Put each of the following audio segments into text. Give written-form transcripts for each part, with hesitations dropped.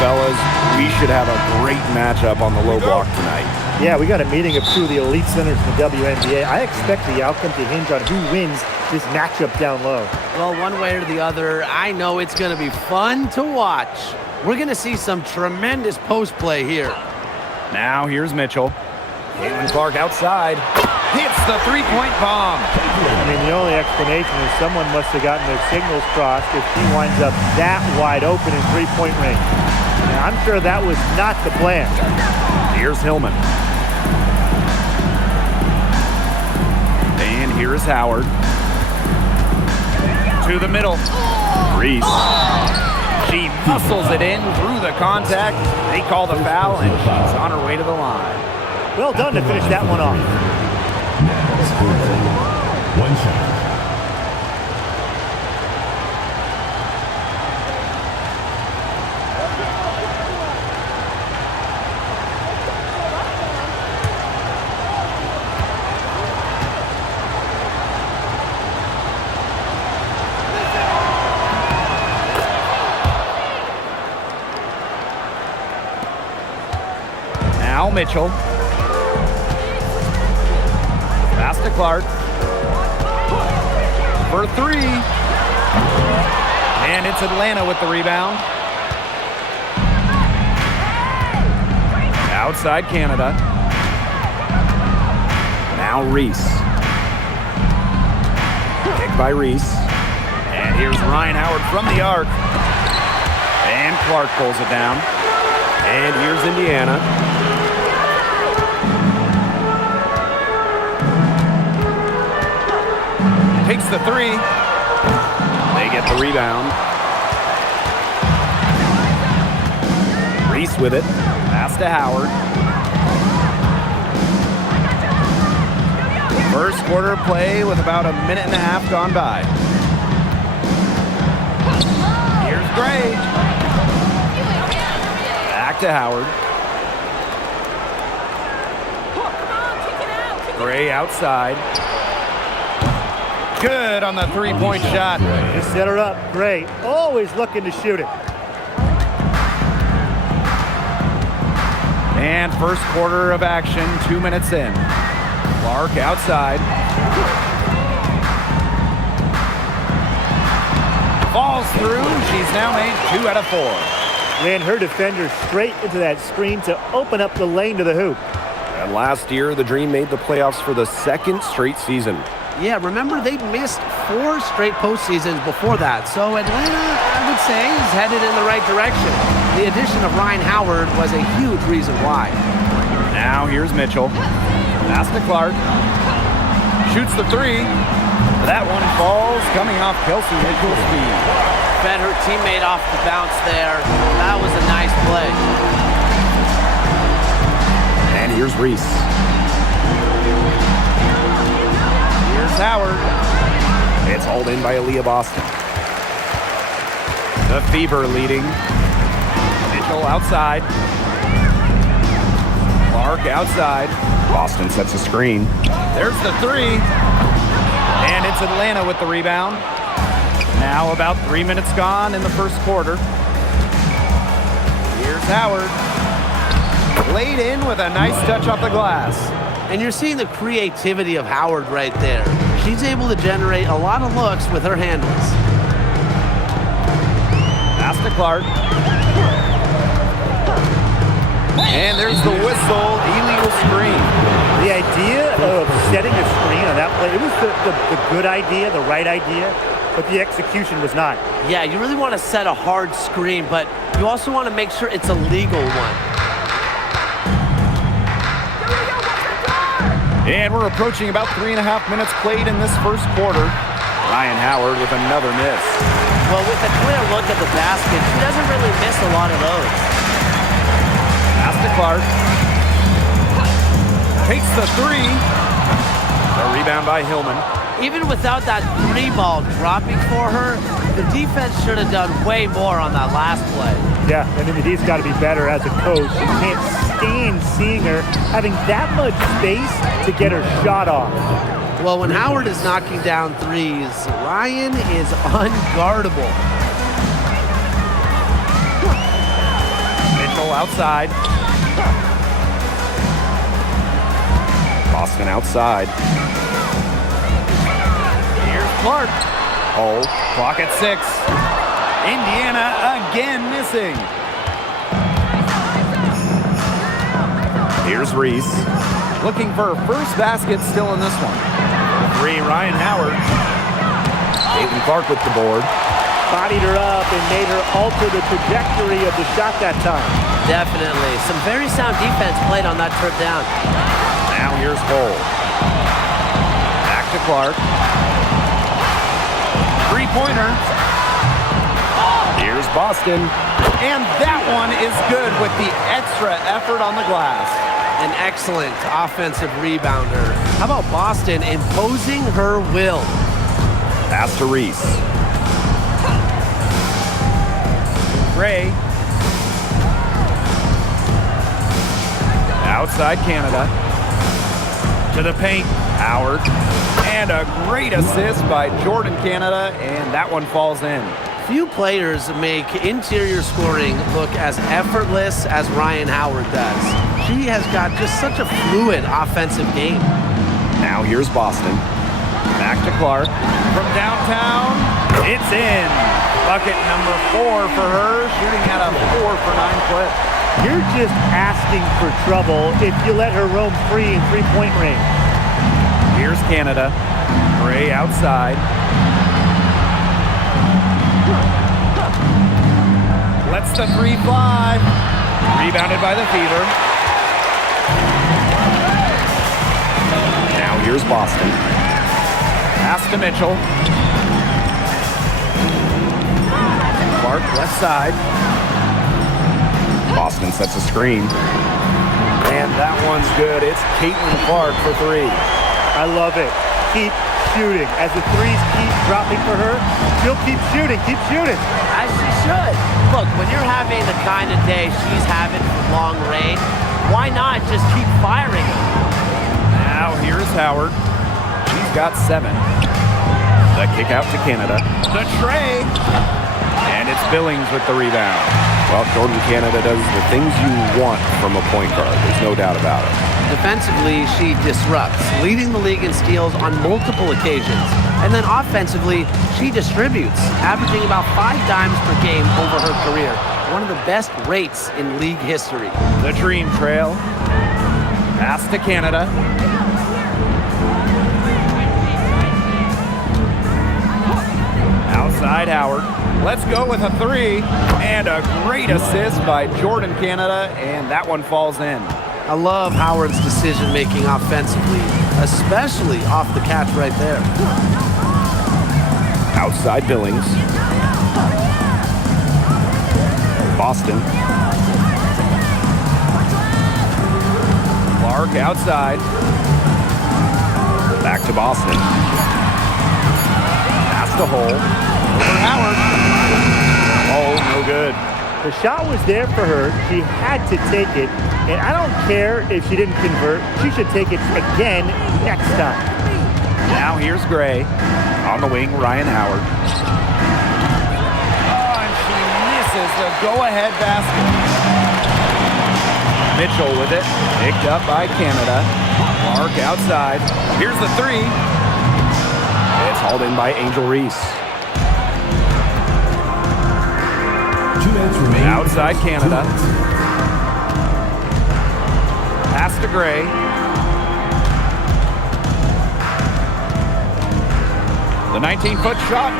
Fellas, we should have a great matchup on the low block tonight. Yeah, we got a meeting of two of the elite centers in the WNBA. I expect the outcome to hinge on who wins this matchup down low. Well, one way or the other, I know it's going to be fun to watch. We're going to see some tremendous post play here. Now here's Mitchell. Caitlin Clark outside. Hits the three-point bomb. I mean, the only explanation is someone must have gotten their signals crossed if she winds up that wide open in three-point range. Now, I'm sure that was not the plan. Here's Hillman. And here's Howard. To the middle. Reese. She muscles it in through the contact. They call the foul, and she's on her way to the line. Well done to finish that one off. One shot. Now Mitchell. Pass to Clark. For three. And it's Atlanta with the rebound. Outside Canada. Now Reese. Picked by Reese. And here's Ryan Howard from the arc. And Clark pulls it down. And here's Indiana. Takes the three. They get the rebound. Reese with it. Pass to Howard. First quarter play with about a minute and a half gone by. Here's Gray. Back to Howard. Gray outside. Good on the three-point shot. Just set her up. Great. Always looking to shoot it. And first quarter of action, 2 minutes in. Clark outside. Falls through. She's now made 2 out of 4. Ran her defender straight into that screen to open up the lane to the hoop. And last year, the Dream made the playoffs for the second straight season. Yeah, remember, they missed 4 straight postseasons before that. So Atlanta, I would say, is headed in the right direction. The addition of Ryan Howard was a huge reason why. Now here's Mitchell. Pass to Clark. Shoots the three. That one falls, coming off Kelsey Mitchell's speed. Fed her teammate off the bounce there. That was a nice play. And here's Reese. Here's Howard. It's hauled in by Aaliyah Boston. The Fever leading. Mitchell outside. Clark outside. Boston sets a screen. There's the three. And it's Atlanta with the rebound. Now about 3 minutes gone in the first quarter. Here's Howard. Laid in with a nice touch off the glass. And you're seeing the creativity of Howard right there. She's able to generate a lot of looks with her handles. Pass to Clark. And there's the whistle, illegal screen. The idea of setting a screen on that play, it was the good idea, the right idea, but the execution was not. Yeah, you really want to set a hard screen, but you also want to make sure it's a legal one. And we're approaching about 3.5 minutes played in this first quarter. Ryan Howard with another miss. Well, with a clear look at the basket, she doesn't really miss a lot of those. Pass to Clark. Takes the three. The rebound by Hillman. Even without that three ball dropping for her, the defense should have done way more on that last play. Yeah, I mean, he's got to be better as a coach. You can't stand seeing her having that much space to get her shot off. Well, when Howard is knocking down threes, Ryan is unguardable. outside. Boston outside. Here's Clark. Hole. Clock at 6. Indiana again missing. Here's Reese. Looking for her first basket still in this one. 3, Ryan Howard. Caitlin Clark with the board. Bodied her up and made her alter the trajectory of the shot that time. Definitely. Some very sound defense played on that trip down. Now here's Hole. Back to Clark. 3-pointer. Here's Boston. And that one is good with the extra effort on the glass. An excellent offensive rebounder. How about Boston imposing her will? Pass to Reese. Gray. Outside Canada. To the paint. Howard. And a great assist by Jordan Canada, and that one falls in. Few players make interior scoring look as effortless as Ryan Howard does. She has got just such a fluid offensive game. Now here's Boston. Back to Clark. From downtown, it's in. Bucket number 4 for her, shooting at a 4 for 9 clip. You're just asking for trouble if you let her roam free in three-point range. Here's Canada. Gray outside. Lets the 3 fly. Rebounded by the Fever. Now here's Boston. Pass to Mitchell. Clark left side. Boston sets a screen. And that one's good. It's Caitlin Clark for 3. I love it. Keep shooting. As the threes keep dropping for her, she'll keep shooting. Keep shooting. As she should. Look, when you're having the kind of day she's having from long range, why not just keep firing them? Now here's Howard. She's got 7. The kick out to Canada. The tray. And it's Billings with the rebound. Well, Jordan Canada does the things you want from a point guard. There's no doubt about it. Defensively, she disrupts, leading the league in steals on multiple occasions. And then offensively, she distributes, averaging about 5 dimes per game over her career. One of the best rates in league history. The Dream Trail. Pass to Canada. Outside Howard. Let's go with a 3. And a great assist by Jordan Canada, and that one falls in. I love Howard's decision-making offensively, especially off the catch right there. Outside Billings. Boston. Clark outside. Back to Boston. Pass to Hole. Over Howard. Oh, no good. The shot was there for her. She had to take it. And I don't care if she didn't convert. She should take it again next time. Now here's Gray. On the wing, Ryan Howard. Oh, and she misses the go-ahead basket. Mitchell with it. Picked up by Canada. Clark outside. Here's the 3. It's hauled in by Angel Reese. 2 minutes remaining. Outside Canada. Pass to Gray. The 19-foot shot.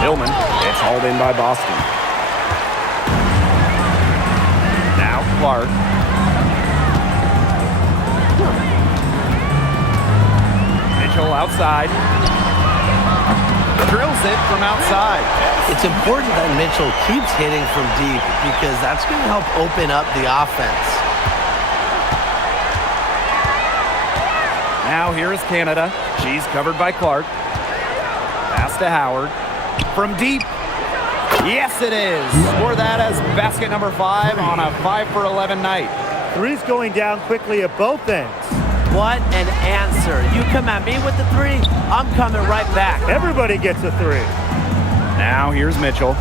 Hillman. It's hauled in by Boston. Now Clark. Mitchell outside. Drills it from outside. It's important that Mitchell keeps hitting from deep because that's going to help open up the offense. Now here is Canada. She's covered by Clark. Pass to Howard. From deep. Yes, it is. Score that as basket number 5 on a 5 for 11 night. Threes going down quickly at both ends. What an answer. You come at me with the 3, I'm coming right back. Everybody gets a 3. Now here's Mitchell.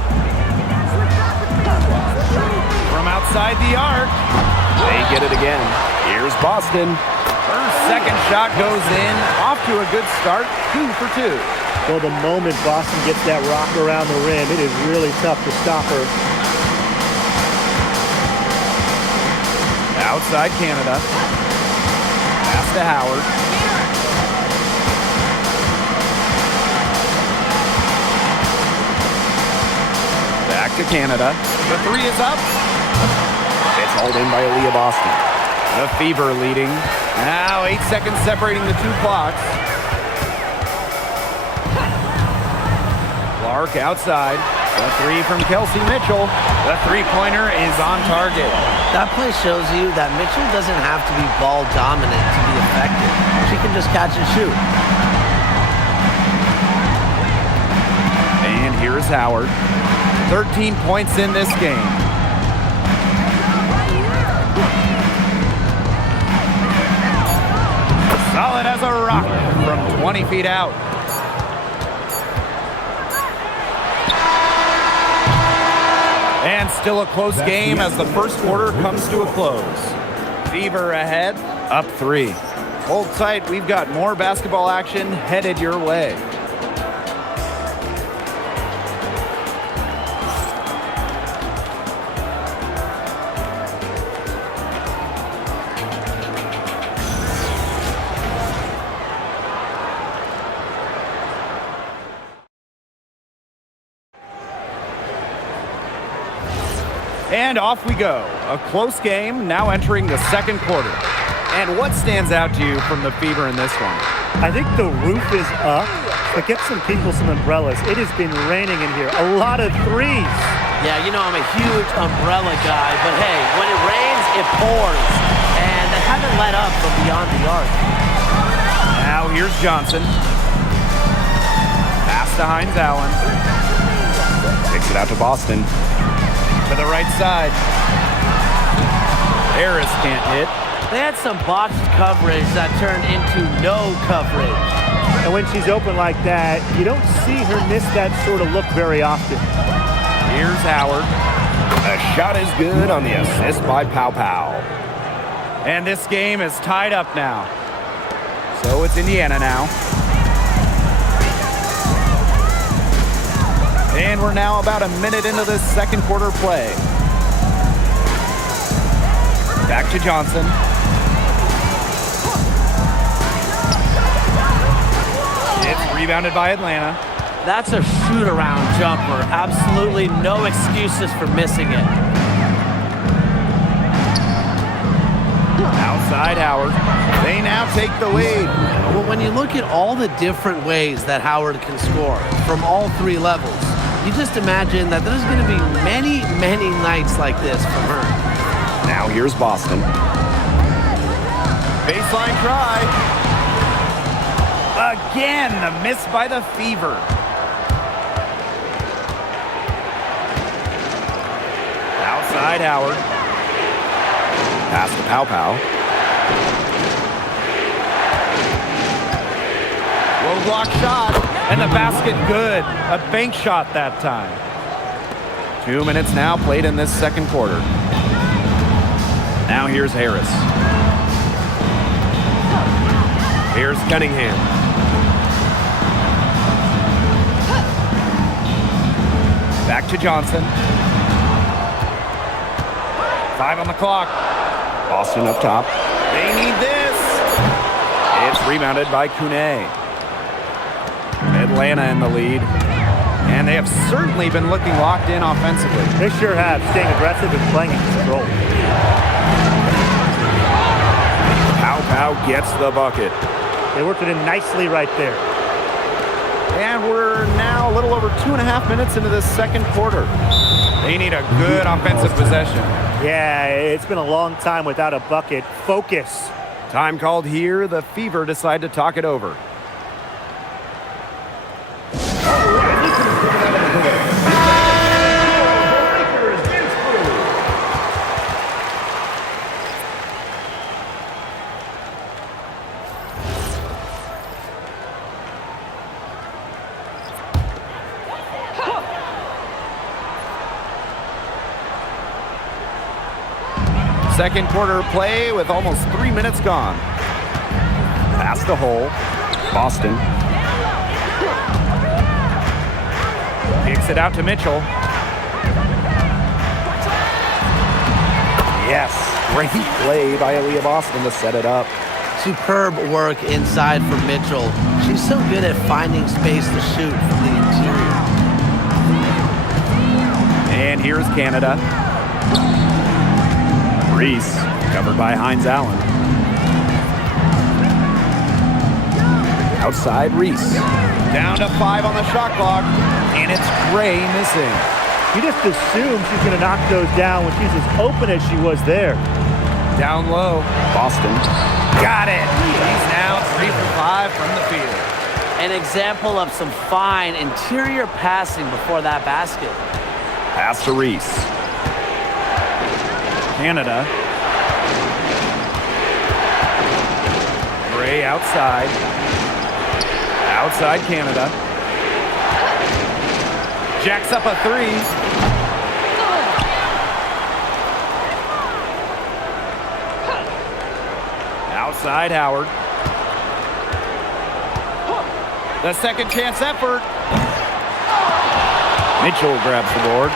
From outside. inside the arc. They get it again. Here's Boston. Her second shot goes in. Off to a good start, 2 for 2. Well, the moment Boston gets that rock around the rim, it is really tough to stop her. Outside Canada. Pass to Howard. Back to Canada. The 3 is up. It's hauled in by Aaliyah Boston. The Fever leading. Now 8 seconds separating the 2 clocks. Clark outside. The 3 from Kelsey Mitchell. The three-pointer is on target. That play shows you that Mitchell doesn't have to be ball dominant to be effective. She can just catch and shoot. And here's Howard. 13 points in this game. Solid as a rock from 20 feet out. And still a close game as the first quarter comes to a close. Fever ahead, up 3. Hold tight, we've got more basketball action headed your way. And off we go. A close game now entering the second quarter. And what stands out to you from the Fever in this one? I think the roof is up, but get some people some umbrellas. It has been raining in here. A lot of threes. Yeah, you know I'm a huge umbrella guy, but hey, when it rains, it pours. And they haven't let up from beyond the arc. Now here's Johnson. Pass to Hines Allen. Takes it out to Boston. To the right side. Harris can't hit. They had some botched coverage that turned into no coverage. And when she's open like that, you don't see her miss that sort of look very often. Here's Howard. A shot is good on the assist by Pow Pow. And this game is tied up now. So it's Indiana now. And we're now about a minute into this second quarter play. Back to Johnson. It's rebounded by Atlanta. That's a shoot-around jumper. Absolutely no excuses for missing it. Outside Howard. They now take the lead. Well, when you look at all the different ways that Howard can score from all 3 levels, you just imagine that there's going to be many, many nights like this from her. Now here's Boston. Baseline try. Again, the miss by the Fever. Outside Howard. Pass to Pow Pow. Low block shot. And the basket good. A bank shot that time. 2 minutes now played in this second quarter. Now here's Harris. Here's Cunningham. Back to Johnson. 5 on the clock. Boston up top. They need this. It's rebounded by Kune. Atlanta in the lead. And they have certainly been looking locked in offensively. They sure have, staying aggressive and playing in control. Pow Pow gets the bucket. They worked it in nicely right there. And we're now a little over 2.5 minutes into this second quarter. They need a good offensive possession. Yeah, it's been a long time without a bucket. Focus. Time called here. The Fever decide to talk it over. Second quarter play with almost 3 minutes gone. Pass to Hull. Boston. Kicks it out to Mitchell. Yes, great play by Aaliyah Boston to set it up. Superb work inside for Mitchell. She's so good at finding space to shoot from the interior. And here's Canada. Reese, covered by Hines Allen. Outside Reese. Down to 5 on the shot clock. And it's Gray missing. You just assume she's going to knock those down when she's as open as she was there. Down low. Boston. Got it. He's now 3 for 5 from the field. An example of some fine interior passing before that basket. Pass to Reese. Canada. Gray outside. Outside Canada. Jacks up a 3. Outside Howard. The second chance effort. Mitchell grabs the board.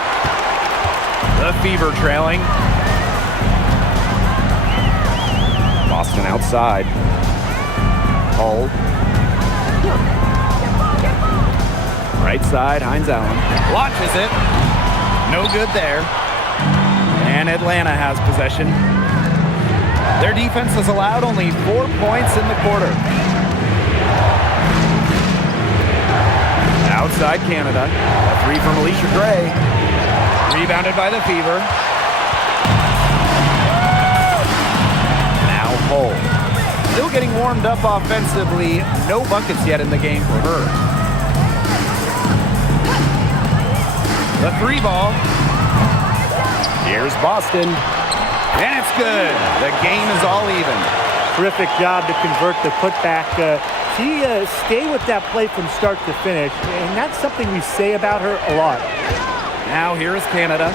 The Fever trailing. Boston outside. Hull. Right side, Hines Allen. Launches it. No good there. And Atlanta has possession. Their defense has allowed only 4 points in the quarter. Outside Canada. A 3 from Alicia Gray. Rebounded by the Fever. Now Hull. Still getting warmed up offensively. No buckets yet in the game for her. The 3 ball. Here's Boston. And it's good. The game is all even. Terrific job to convert the putback. She stayed with that play from start to finish, and that's something we say about her a lot. Now here is Canada.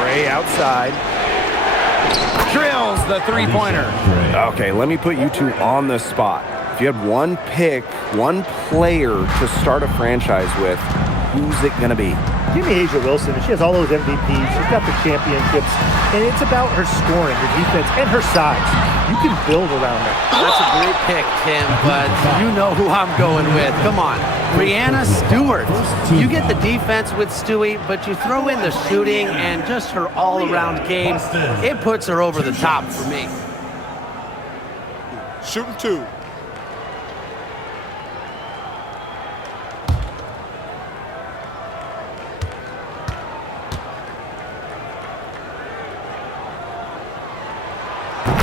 Gray outside. Drills the 3-pointer. Okay, let me put you two on the spot. If you had one pick, one player to start a franchise with, who's it going to be? Give me Asia Wilson. She has all those MVPs. She's got the championships. And it's about her scoring, her defense, and her size. You can build around her. That's a great pick, Tim, but you know who I'm going with. Come on. Brianna Stewart. You get the defense with Stewie, but you throw in the shooting and just her all-around game. It puts her over the top for me. Shooting 2.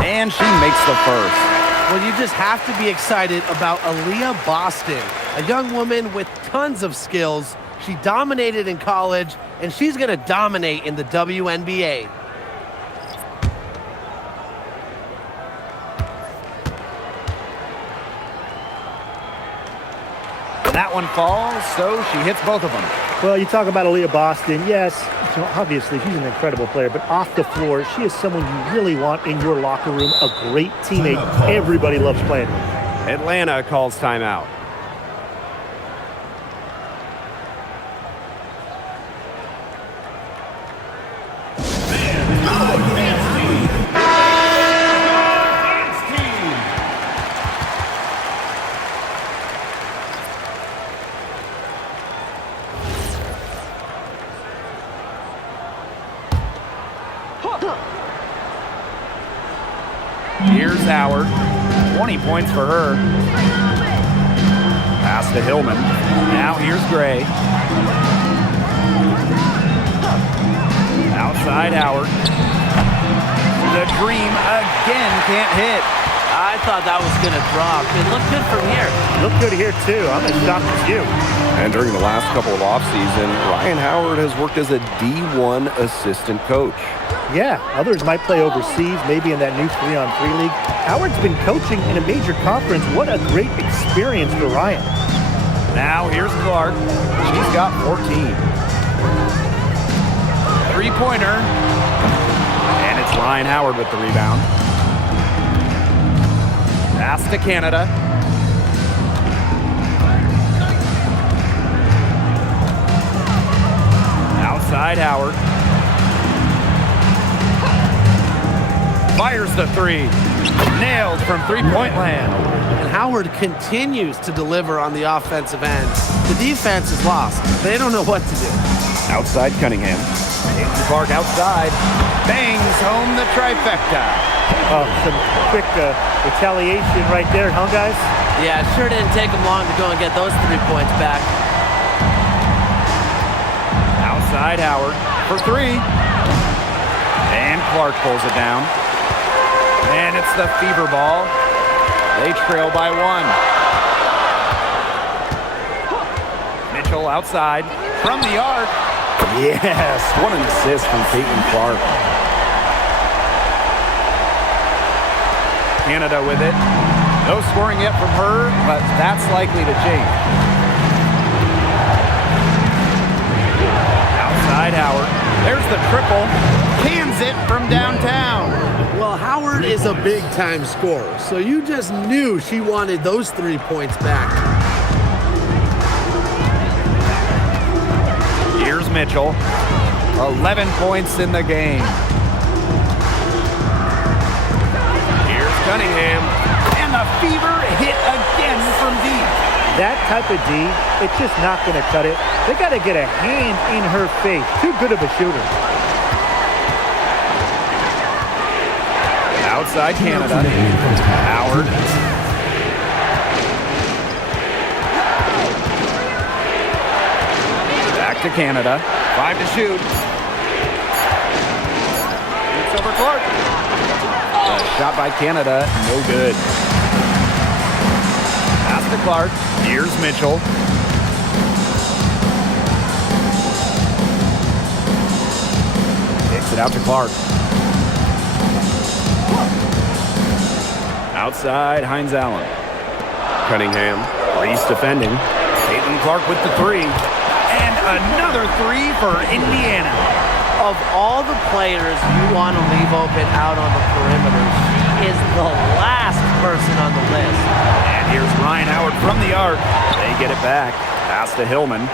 And she makes the first. Well, you just have to be excited about Aaliyah Boston, a young woman with tons of skills. She dominated in college, and she's going to dominate in the WNBA. That one falls, so she hits both of them. Well, you talk about Aaliyah Boston. Yes, obviously she's an incredible player, but off the floor, she is someone you really want in your locker room, a great teammate everybody loves playing with. Atlanta calls timeout. Here's Howard. 20 points for her. Pass to Hillman. Now here's Gray. Outside Howard. The dream again can't hit. I thought that was going to drop. It looked good from here. Look good here, too. I'm as shocked as you. And during the last couple of offseason, Ryan Howard has worked as a D1 assistant coach. Yeah, others might play overseas, maybe in that new 3-on-3 league. Howard's been coaching in a major conference. What a great experience for Ryan. Now here's Clark. She's got 14. 3-pointer. And Ryan Howard with the rebound. Pass to Canada. Outside Howard. Fires the three. Nailed from three-point land. And Howard continues to deliver on the offensive end. The defense is lost. They don't know what to do. Outside Cunningham. Hayden Clark outside. Bangs home the trifecta. Oh, some quick retaliation right there, huh, guys? Yeah, it sure didn't take them long to go and get those 3 points back. Outside Howard for three. And Clark pulls it down. And it's the Fever ball. They trail by one. Mitchell outside from the arc. Yes, what an assist from Caitlin Clark. Canada with it. No scoring yet from her, but that's likely to change. Outside Howard. There's the triple. Cans it from downtown. Well, Howard is a big-time scorer, so you just knew she wanted those 3 points back. Here's Mitchell. 11 points in the game. Here's Cunningham. And the Fever hit again from deep. That type of D, it's just not going to cut it. They got to get a hand in her face. Too good of a shooter. Outside Canada. Howard. Back to Canada. 5 to shoot. It's over Clark. A shot by Canada. No good. Pass to Clark. Here's Mitchell. Takes it out to Clark. Outside, Hines Allen. Cunningham. Reese defending. Caitlin Clark with the three. And another three for Indiana. Of all the players you want to leave open out on the perimeter, she is the last person on the list. And here's Ryan Howard from the arc. They get it back. Pass to Hillman.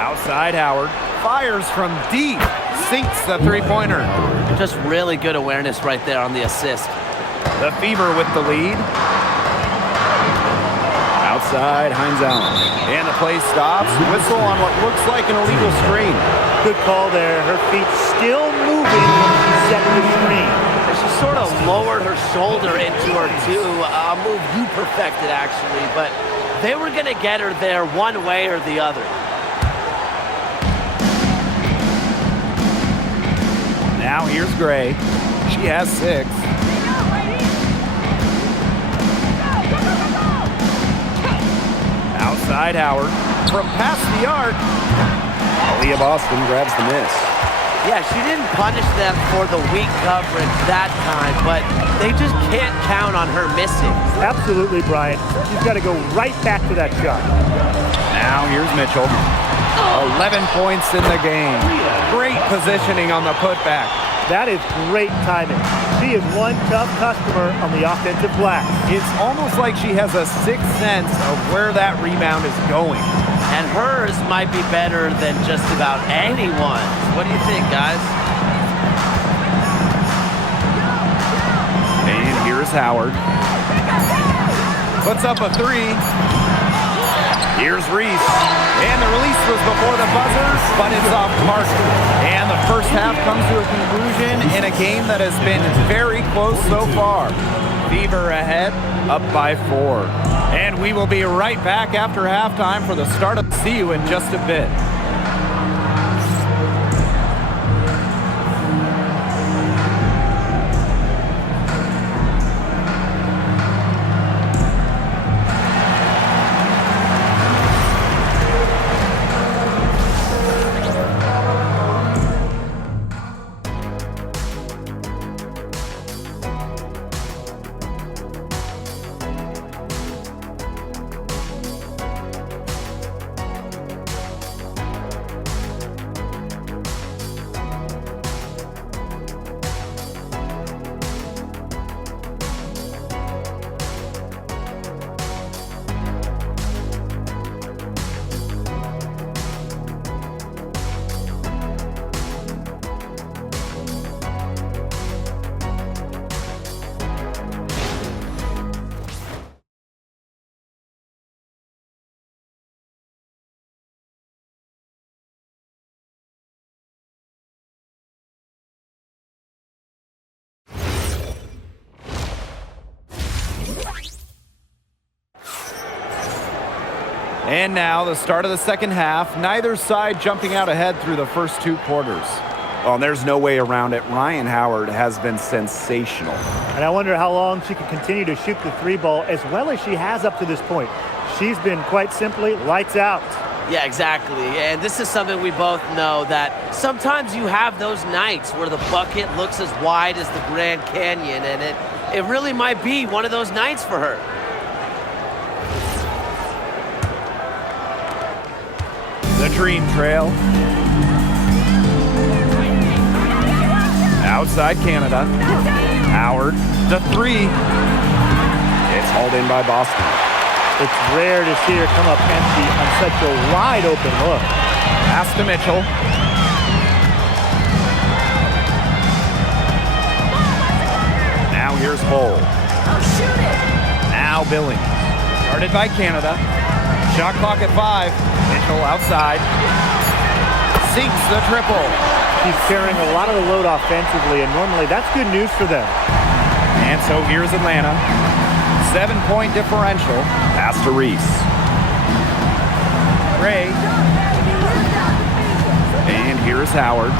Outside Howard. Fires from deep. Sinks the three-pointer. Just really good awareness right there on the assist. The Fever with the lead. Outside, Hines Allen. And the play stops. Whistle on what looks like an illegal screen. Good call there. Her feet still moving when she set the screen. She sort of lowered her shoulder into her too. A move you perfected, actually. But they were going to get her there one way or the other. Now here's Gray. She has 6. Outside Howard. From past the arc. Aaliyah Boston grabs the miss. Yeah, she didn't punish them for the weak coverage that time, but they just can't count on her missing. Absolutely, Brian. She's got to go right back to that shot. Now here's Mitchell. 11 points in the game. Great positioning on the putback. That is great timing. She is one tough customer on the offensive glass. It's almost like she has a sixth sense of where that rebound is going. And hers might be better than just about anyone. What do you think, guys? And here's Howard. Puts up a three. Here's Reese. And the release was before the buzzer, but it's off mark. And the first half comes to a conclusion in a game that has been very close so far. Fever ahead, up by 4. And we will be right back after halftime for the start of See You in just a bit. And now the start of the second half. Neither side jumping out ahead through the first 2 quarters. Well, there's no way around it. Ryan Howard has been sensational. And I wonder how long she can continue to shoot the 3 ball as well as she has up to this point. She's been quite simply lights out. Yeah, exactly. And this is something we both know, that sometimes you have those nights where the bucket looks as wide as the Grand Canyon, and it really might be one of those nights for her. The dream trail. Outside Canada. Howard, the 3. It's hauled in by Boston. It's rare to see her come up empty on such a wide open look. Pass to Mitchell. Now here's Hull. Now Billings. Started by Canada. Shot clock at 5. Mitchell outside. Sinks the triple. She's carrying a lot of the load offensively, and normally that's good news for them. And so here's Atlanta. 7-point differential. Pass to Reese. Ray. And here's Howard.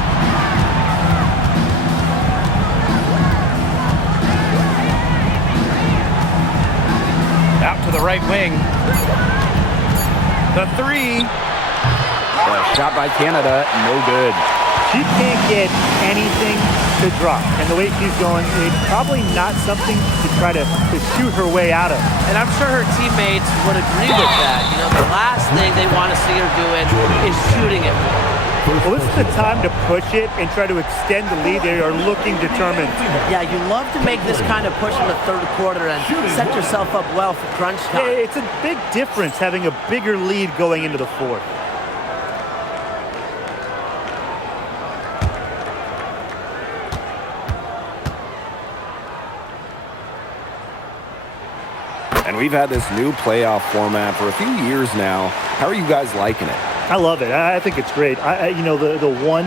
Out to the right wing. The 3. The shot by Canada, no good. She can't get anything to drop. And the way she's going, it's probably not something to try to shoot her way out of. And I'm sure her teammates would agree with that. You know, the last thing they want to see her doing is shooting it. Well, this is the time to push it and try to extend the lead. They are looking determined. Yeah, you love to make this kind of push in the third quarter and set yourself up well for crunch time. It's a big difference having a bigger lead going into the fourth. And we've had this new playoff format for a few years now. How are you guys liking it? I love it. I think it's great. You know, the 1-18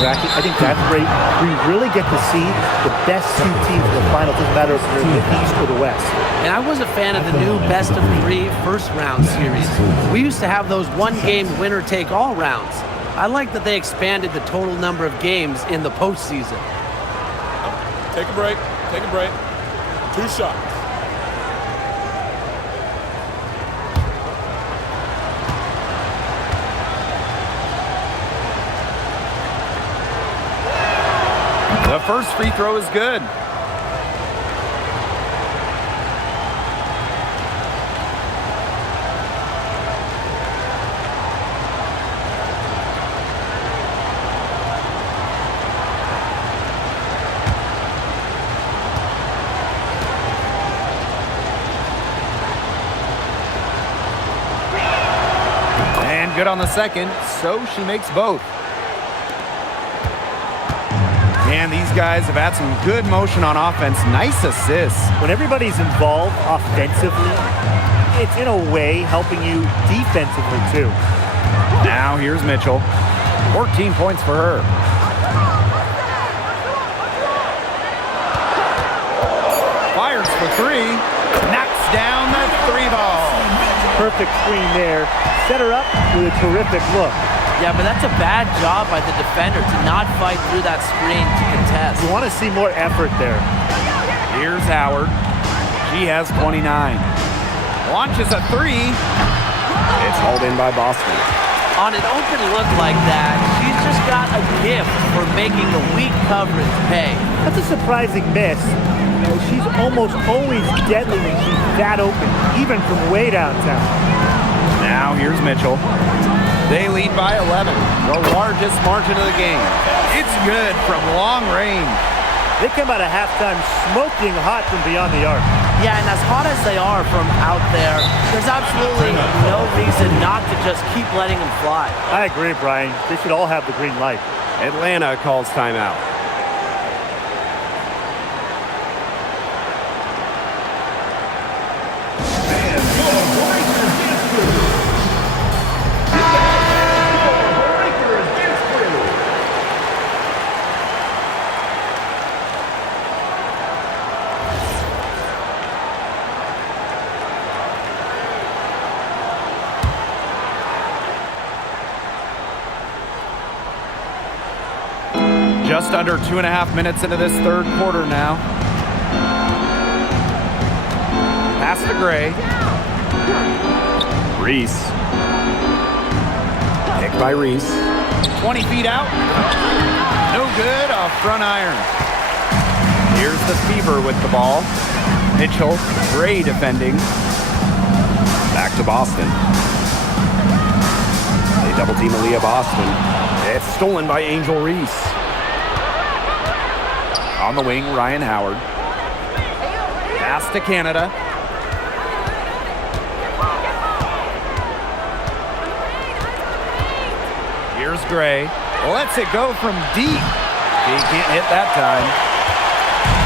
bracket, I think that's great. We really get to see the best 2 teams in the final. It doesn't matter if you're in the East or the West. And I was a fan of the new best-of-3 first-round series. We used to have those one-game winner-take-all rounds. I like that they expanded the total number of games in the postseason. Take a break. Take a break. 2 shots. The first free throw is good. And good on the second, so she makes both. And these guys have had some good motion on offense. Nice assists. When everybody's involved offensively, it's in a way helping you defensively too. Now here's Mitchell. 14 points for her. Fires for 3. Knocks down the 3 ball. Perfect screen there. Set her up with a terrific look. Yeah, but that's a bad job by the defender to not fight through that screen to contest. You want to see more effort there. Here's Howard. She has 29. Launches a 3. It's hauled in by Boston. On an open look like that, she's just got a gift for making the weak coverage pay. That's a surprising miss. You know, she's almost always deadly when she's that open, even from way downtown. Now here's Mitchell. They lead by 11, the largest margin of the game. It's good from long range. They come out of halftime smoking hot from beyond the arc. Yeah, and as hot as they are from out there, there's absolutely no reason not to just keep letting them fly. I agree, Brian. They should all have the green light. Atlanta calls timeout. Just under 2.5 minutes into this third quarter now. Pass to Gray. Reese. Picked by Reese. 20 feet out. No good. A front iron. Here's the Fever with the ball. Mitchell. Gray defending. Back to Boston. They double team Aaliyah Boston. It's stolen by Angel Reese. On the wing, Ryan Howard. Pass to Canada. Here's Gray. Lets it go from deep. He can't hit that time.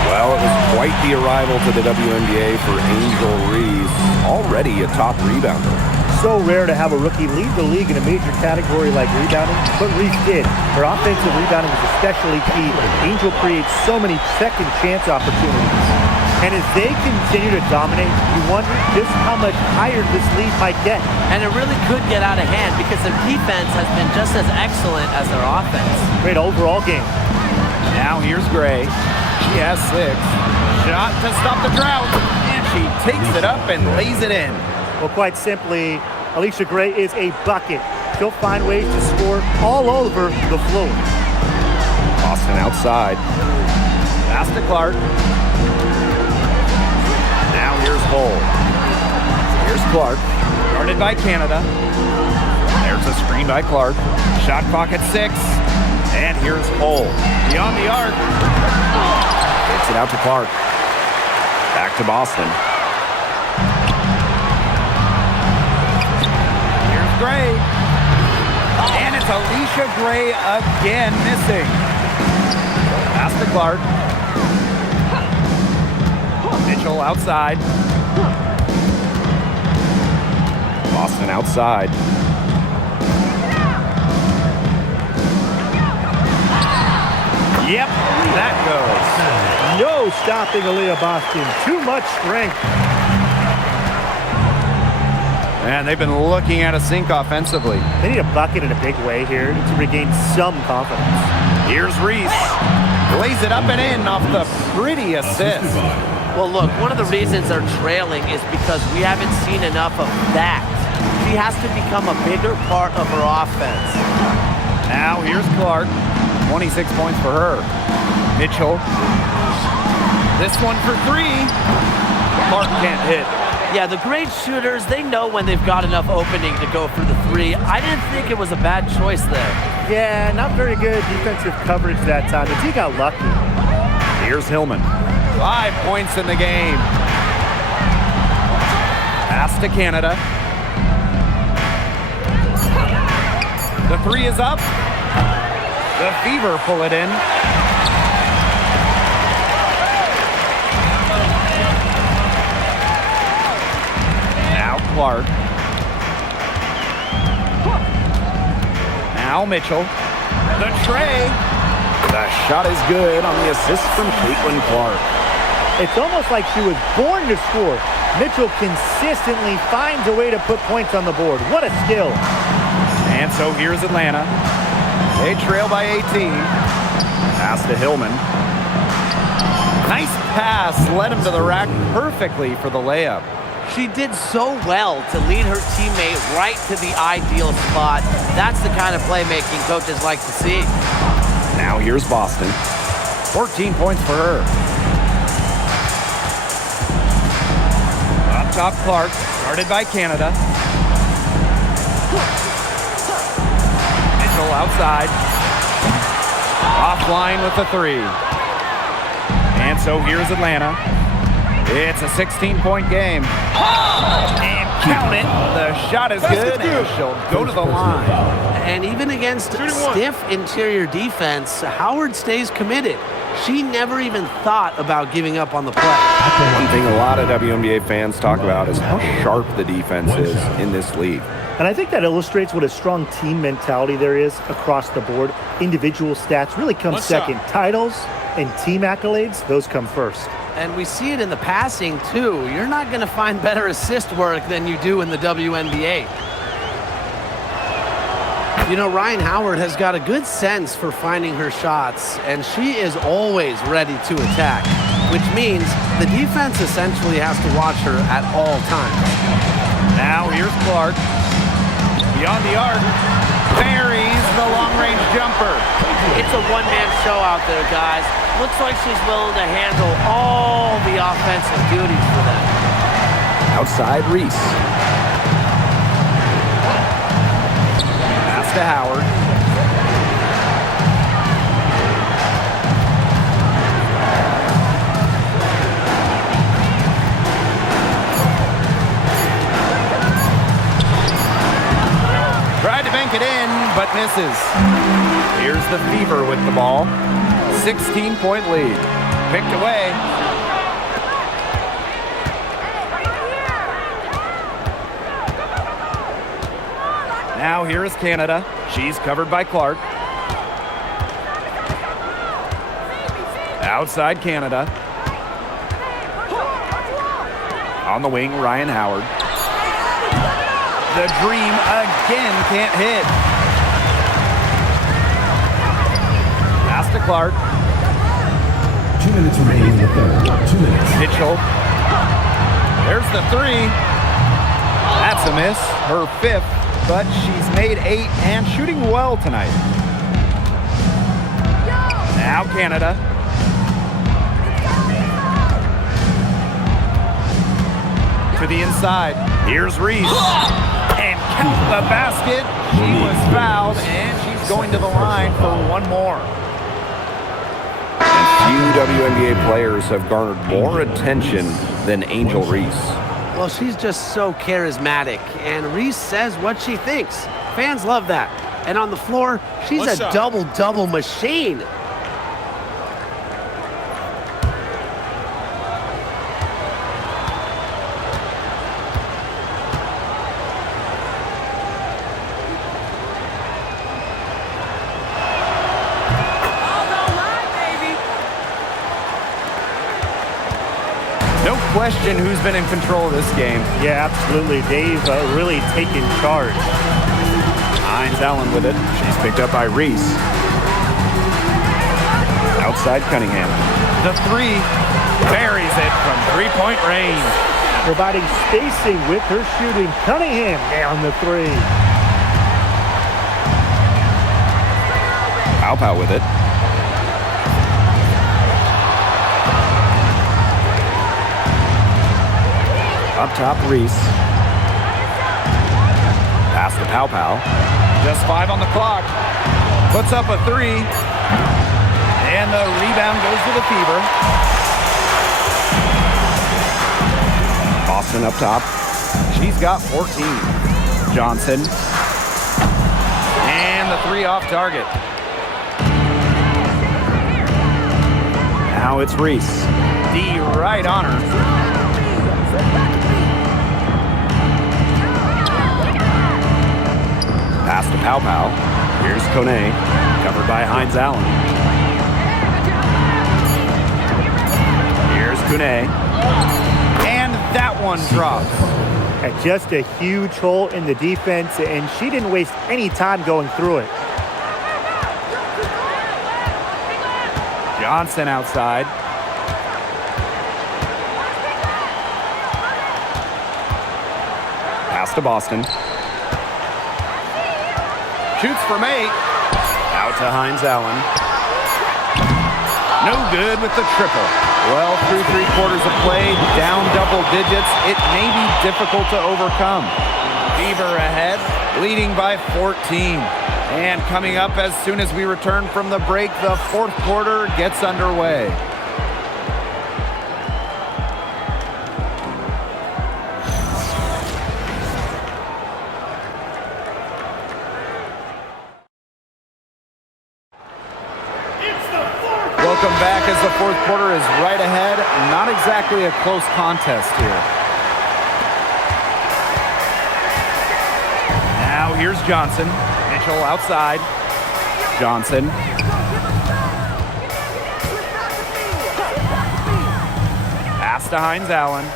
Well, it was quite the arrival to the WNBA for Angel Reese, already a top rebounder. So rare to have a rookie lead the league in a major category like rebounding, but Reese did. Her offensive rebounding was especially key. Angel creates so many second chance opportunities. And as they continue to dominate, you wonder just how much higher this lead might get. And it really could get out of hand because their defense has been just as excellent as their offense. Great overall game. Now here's Gray. She has 6. Shot to stop the drought. And she takes it up and lays it in. Well, quite simply, Alicia Gray is a bucket. She'll find ways to score all over the floor. Boston outside. Pass to Clark. Now here's Hull. Here's Clark. Guarded by Canada. There's a screen by Clark. Shot clock at 6. And here's Hull. Beyond the arc. Gets it out to Clark. Back to Boston. Here's Gray. And it's Alicia Gray again missing. Pass to Clark. Mitchell outside. Boston outside. Yep, that goes. No stopping Aaliyah Boston. Too much strength. And they've been looking at a sink offensively. They need a bucket in a big way here to regain some confidence. Here's Reese. Lays it up and in off the pretty assist. Well, look, one of the reasons they're trailing is because we haven't seen enough of that. She has to become a bigger part of her offense. Now here's Clark. 26 points for her. Mitchell. This one for 3. Clark can't hit. Yeah, the great shooters, they know when they've got enough opening to go for the 3. I didn't think it was a bad choice there. Yeah, not very good defensive coverage that time, but he got lucky. Here's Hillman. 5 points in the game. Pass to Canada. The 3 is up. The Fever pull it in. Now Clark. Now Mitchell. The tray. The shot is good on the assist from Caitlin Clark. It's almost like she was born to score. Mitchell consistently finds a way to put points on the board. What a skill. And so here's Atlanta. They trail by 18. Pass to Hillman. Nice pass. Led him to the rack perfectly for the layup. She did so well to lead her teammate right to the ideal spot. That's the kind of playmaking coaches like to see. Now here's Boston. 14 points for her. Up top, Clark. Guarded by Canada. Mitchell outside. Offline with the 3. And so here's Atlanta. It's a 16-point game. And count it. The shot is good, and she'll go to the line. And even against stiff interior defense, Howard stays committed. She never even thought about giving up on the play. One thing a lot of WNBA fans talk about is how sharp the defense is in this league. And I think that illustrates what a strong team mentality there is across the board. Individual stats really come second. Titles and team accolades, those come first. And we see it in the passing, too. You're not going to find better assist work than you do in the WNBA. You know, Ryan Howard has got a good sense for finding her shots, and she is always ready to attack, which means the defense essentially has to watch her at all times. Now here's Clark. Beyond the arc, buries the long-range jumper. It's a one-man show out there, guys. Looks like she's willing to handle all the offensive duties for them. Outside Reese. Pass to Howard. Tried to bank it in, but misses. Here's the Fever with the ball. 16-point lead. Picked away. Now here is Canada. She's covered by Clark. Outside Canada. On the wing, Ryan Howard. The Dream again can't hit. Pass to Clark. 2 minutes remaining in the third. 2 minutes. Mitchell. There's the three. That's a miss. Her fifth, but she's made 8 and shooting well tonight. Now Canada. To the inside. Here's Reese. And count the basket. She was fouled, and she's going to the line for one more. Few WNBA players have garnered more attention than Angel Reese. Well, she's just so charismatic, and Reese says what she thinks. Fans love that. And on the floor, she's a double-double machine. No question who's been in control of this game. Yeah, absolutely. They've really taken charge. Hines Allen with it. She's picked up by Reese. Outside Cunningham. The three buries it from three-point range. Providing spacing with her shooting. Cunningham down the three. Pow with it. Up top, Reese. Pass to Pow. Just 5 on the clock. Puts up a three. And the rebound goes to the Fever. Boston up top. She's got 14. Johnson. And the three off target. Now it's Reese. D right on her. Pass to Pow. Here's Kone, covered by Hines Allen. Here's Kone. And that one drops. At just a huge hole in the defense, and she didn't waste any time going through it. Johnson outside. Pass to Boston. Shoots from 8. Out to Hines Allen. No good with the triple. Well, through 3/4 of play, down double digits, it may be difficult to overcome. Fever ahead, leading by 14. And coming up as soon as we return from the break, the fourth quarter gets underway. Welcome back as the fourth quarter is right ahead. Not exactly a close contest here. Now here's Johnson. Mitchell outside. Johnson. Pass to Hines Allen.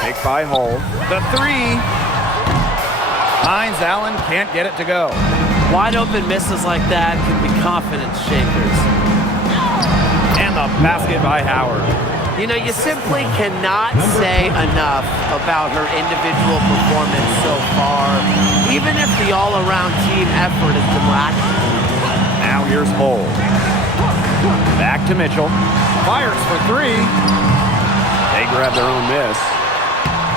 Pick by Hull. The three. Hines Allen can't get it to go. Wide open misses like that can be confidence shakers. And the basket by Howard. You know, you simply cannot say enough about her individual performance so far, even if the all-around team effort has been lacking. Now here's Hull. Back to Mitchell. Fires for three. They grab their own miss.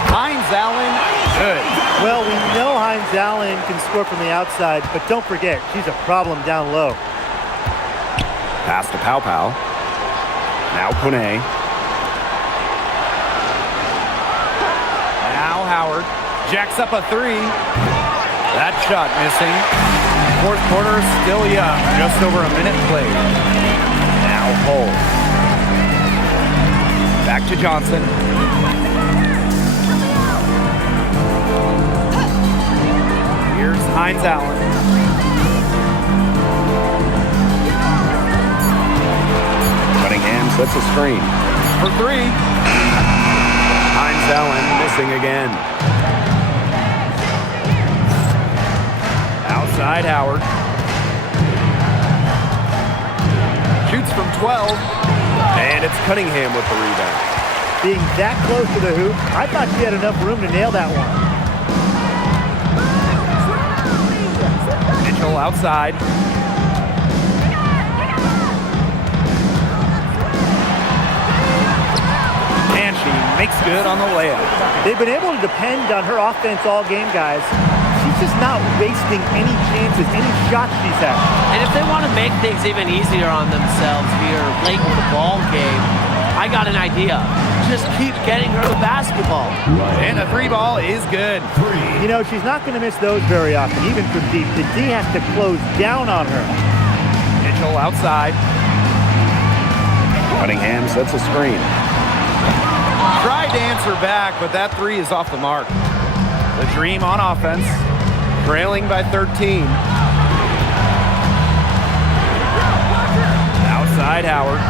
Hines Allen, good. Well, we know Hines Allen can score from the outside, but don't forget, she's a problem down low. Pass to Pow Pow. Now Kone. Now Howard jacks up a three. That shot missing. Fourth quarter still young. Just over a minute played. Now Hull. Back to Johnson. Here's Hines Allen. Cunningham sets a screen. For three. Hines Allen missing again. Outside Howard. Shoots from 12. And it's Cunningham with the rebound. Being that close to the hoop, I thought she had enough room to nail that one. Mitchell outside. And she makes good on the layup. They've been able to depend on her offense all game, guys. She's just not wasting any chances, any shots she's had. And if they want to make things even easier on themselves here late in the ball game, I got an idea. Just keep getting her the basketball. And the three ball is good. You know, she's not going to miss those very often, even from deep. The D has to close down on her. Mitchell outside. Cunningham sets a screen. Tried to answer back, but that three is off the mark. The Dream on offense, trailing by 13. Outside Howard.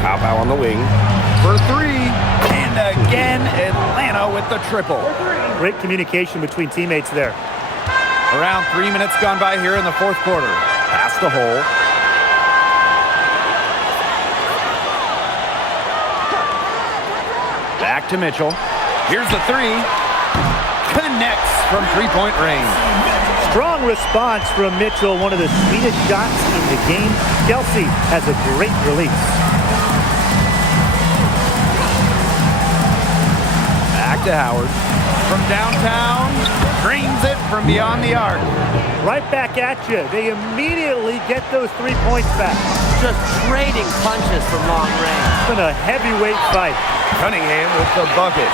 Pow Pow on the wing. For three. And again, Atlanta with the triple. Great communication between teammates there. Around 3 minutes gone by here in the fourth quarter. Pass to Hull. Back to Mitchell. Here's the three. Connects from three-point range. Strong response from Mitchell, one of the sweetest shots in the game. Kelsey has a great release. Back to Howard. From downtown, drains it from beyond the arc. Right back at you. They immediately get those 3 points back. Just trading punches from long range. It's been a heavyweight fight. Cunningham with the bucket.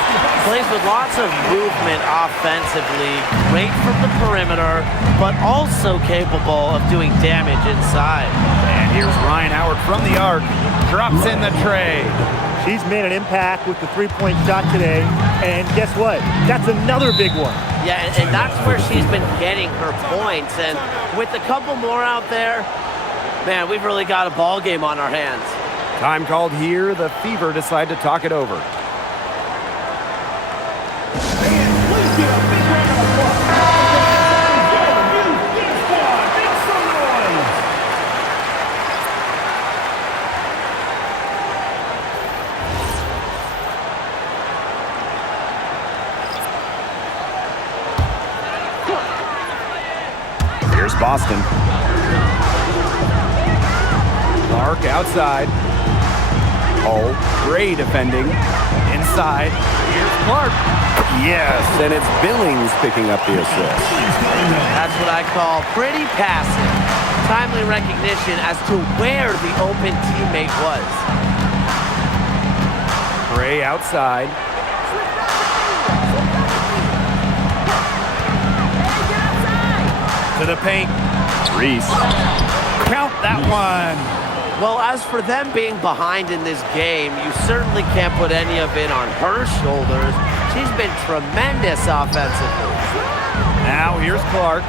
Plays with lots of movement offensively, great from the perimeter, but also capable of doing damage inside. And here's Ryan Howard from the arc. Drops in the tray. She's made an impact with the three-point shot today. And guess what? That's another big one. Yeah, and that's where she's been getting her points. And with a couple more out there, man, we've really got a ball game on our hands. Time called here. The Fever decide to talk it over. Here's Boston. Clark outside. Hull, Gray defending. Inside. Here's Clark. Yes, and it's Billings picking up the assist. That's what I call pretty passive. Timely recognition as to where the open teammate was. Gray outside. To the paint. Reese. Count that one. Well, as for them being behind in this game, you certainly can't put any of it on her shoulders. She's been tremendous offensively. Now here's Clark.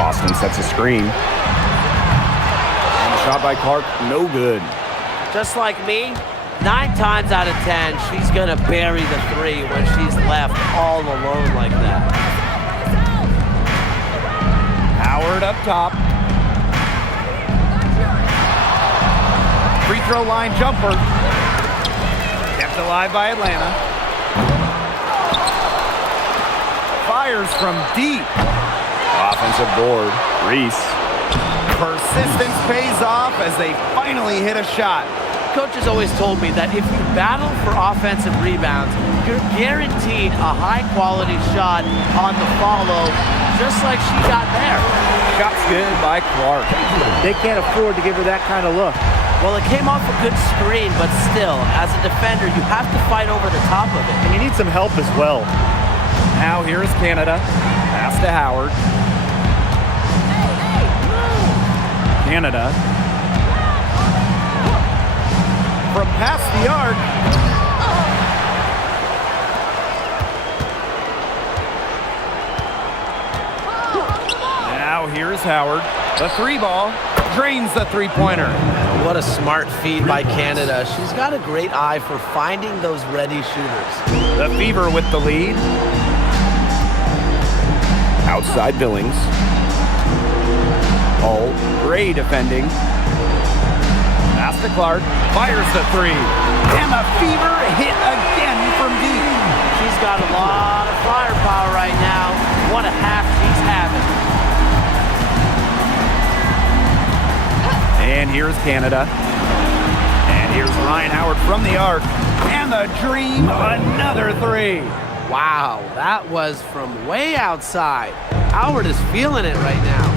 Boston sets a screen. And the shot by Clark, no good. Just like me, 9 times out of 10, she's going to bury the 3 when she's left all alone like that. Howard up top. Free throw line jumper. Kept alive by Atlanta. Fires from deep. Offensive board. Reese. Persistence pays off as they finally hit a shot. Coach has always told me that if you battle for offensive rebounds, you're guaranteed a high-quality shot on the follow, just like she got there. Shots good by Clark. They can't afford to give her that kind of look. Well, it came off a good screen, but still, as a defender, you have to fight over the top of it. And you need some help as well. Now here's Canada. Pass to Howard. Canada. From past the arc. Now here's Howard. The 3 ball. Drains the 3-pointer. What a smart feed by Canada. She's got a great eye for finding those ready shooters. The Fever with the lead. Outside Billings. Hull. Gray defending. Pass to Clark. Fires the 3. And the Fever hit again from deep. She's got a lot of firepower right now. What a half she's having. And here's Canada. And here's Ryan Howard from the arc. And the Dream, another 3. Wow, that was from way outside. Howard is feeling it right now.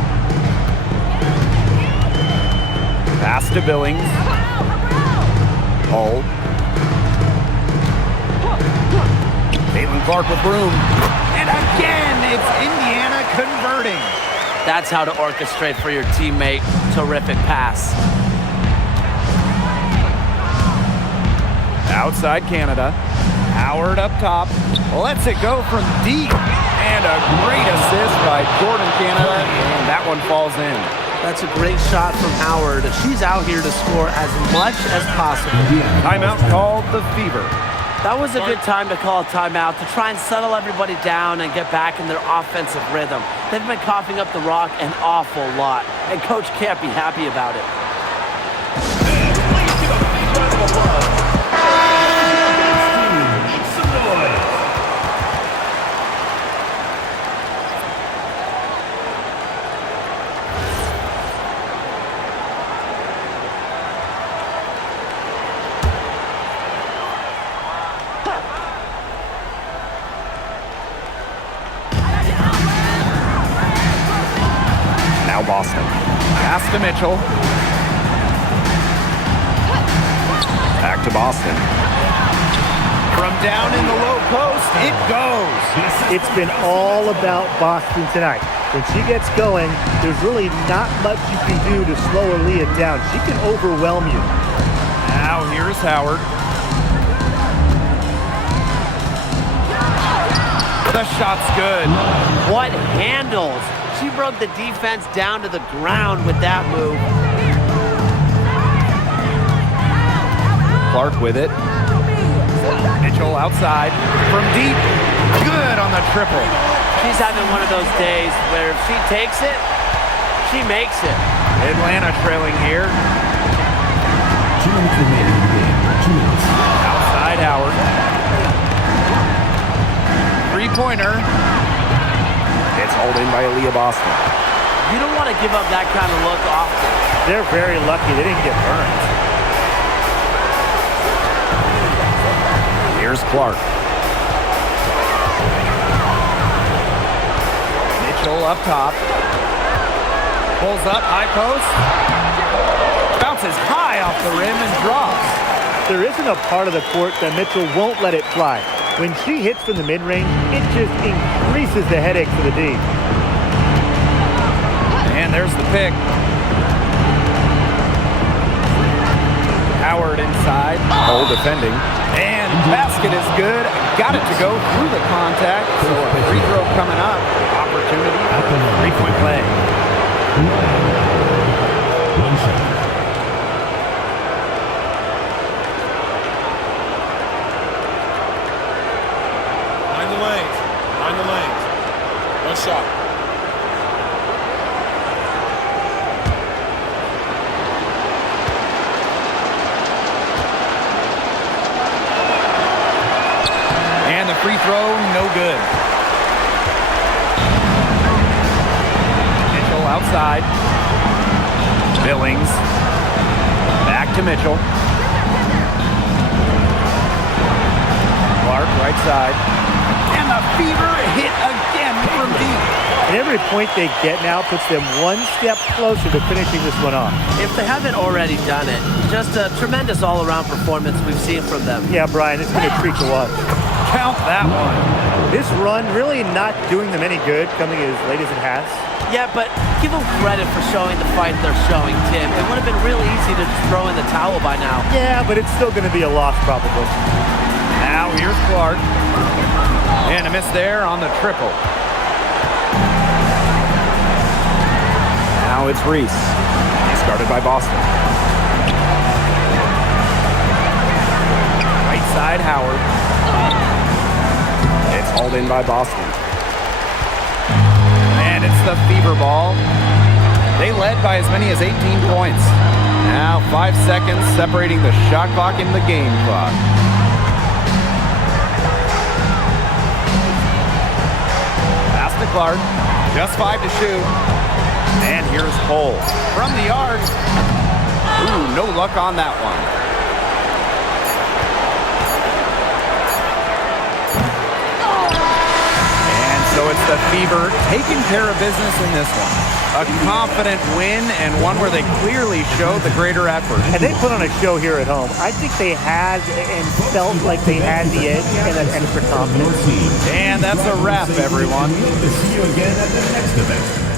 Pass to Billings. Hull. Caitlin Clark with room. And again, it's Indiana converting. That's how to orchestrate for your teammate. Terrific pass. Outside Canada. Howard up top. Lets it go from deep. And a great assist by Jordan Canada. And that one falls in. That's a great shot from Howard. She's out here to score as much as possible. Timeout called the Fever. That was a good time to call a timeout to try and settle everybody down and get back in their offensive rhythm. They've been coughing up the rock an awful lot, and Coach can't be happy about it. Now Boston. Pass to Mitchell. Back to Boston. From down in the low post, it goes. It's been all about Boston tonight. When she gets going, there's really not much you can do to slow Aaliyah down. She can overwhelm you. Now here's Howard. The shot's good. What handles? She broke the defense down to the ground with that move. Clark with it. Mitchell outside. From deep. Good on the triple. She's having one of those days where if she takes it, she makes it. Atlanta trailing here. 2 minutes remaining in the game. 2 minutes. Outside Howard. 3-pointer. It's hauled in by Aaliyah Boston. You don't want to give up that kind of look often. They're very lucky they didn't get burned. Here's Clark. Mitchell up top. Pulls up, high post. Bounces high off the rim and drops. There isn't a part of the court that Mitchell won't let it fly. When she hits from the mid-range, it just increases the headache for the D. And there's the pick. Howard inside. Hull defending. And basket is good. Got it to go through the contact. So a free throw coming up. Opportunity for a 3-point play. 1 shot. Final shot. And the free throw, no good. Mitchell outside. Billings. Back to Mitchell. Clark, right side. And the fever hit again from deep. And every point they get now puts them one step closer to finishing this one off. If they haven't already done it, just a tremendous all-around performance we've seen from them. Yeah, Brian, it's been a treat to watch. Count that one. This run really not doing them any good, coming as late as it has. Yeah, but give them credit for showing the fight they're showing, Tim. It would have been real easy to just throw in the towel by now. Yeah, but it's still going to be a loss probably. Now here's Clark. And a miss there on the triple. Now it's Reese. He's guarded by Boston. Right side, Howard. It's hauled in by Boston. And it's the fever ball. They led by as many as 18 points. Now 5 seconds separating the shot clock and the game clock. Pass to Clark. Just 5 to shoot. And here's Cole from the arc. Ooh, no luck on that one. So it's the Fever taking care of business in this one. A confident win and one where they clearly showed the greater effort. And they put on a show here at home. I think they had and felt like they had the edge and that extra confidence. And that's a wrap, everyone. See you again at the next event.